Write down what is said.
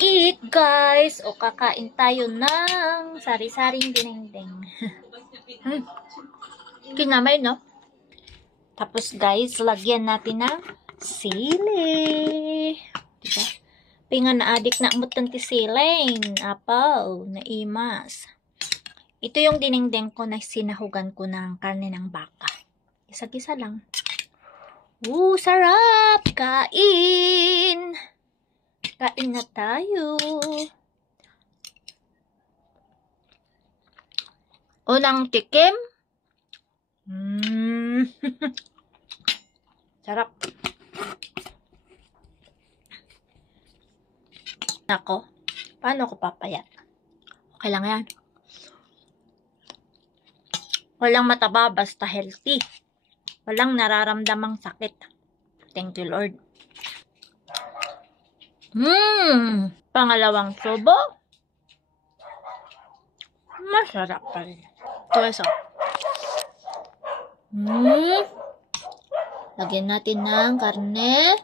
eat, guys. O, kakain tayo ng sari-saring dinengdeng. Kinamay, no? Tapos, guys, lagyan natin ng sili. Diba? Pinga na adik na amutan ti siling. Apaw, naimas. Ito yung dinengdeng ko na sinahugan ko ng karne ng baka. Isa-gisa lang. Sarap! Kain! Kain na tayo. Unang tikim. Sarap. Ako, paano ko papayat? Okay lang yan. Walang mataba, basta healthy. Walang nararamdamang sakit. Thank you, Lord. Pangalawang subo. Masarap pa rin. Ito, eso. Lagyan natin ng karne.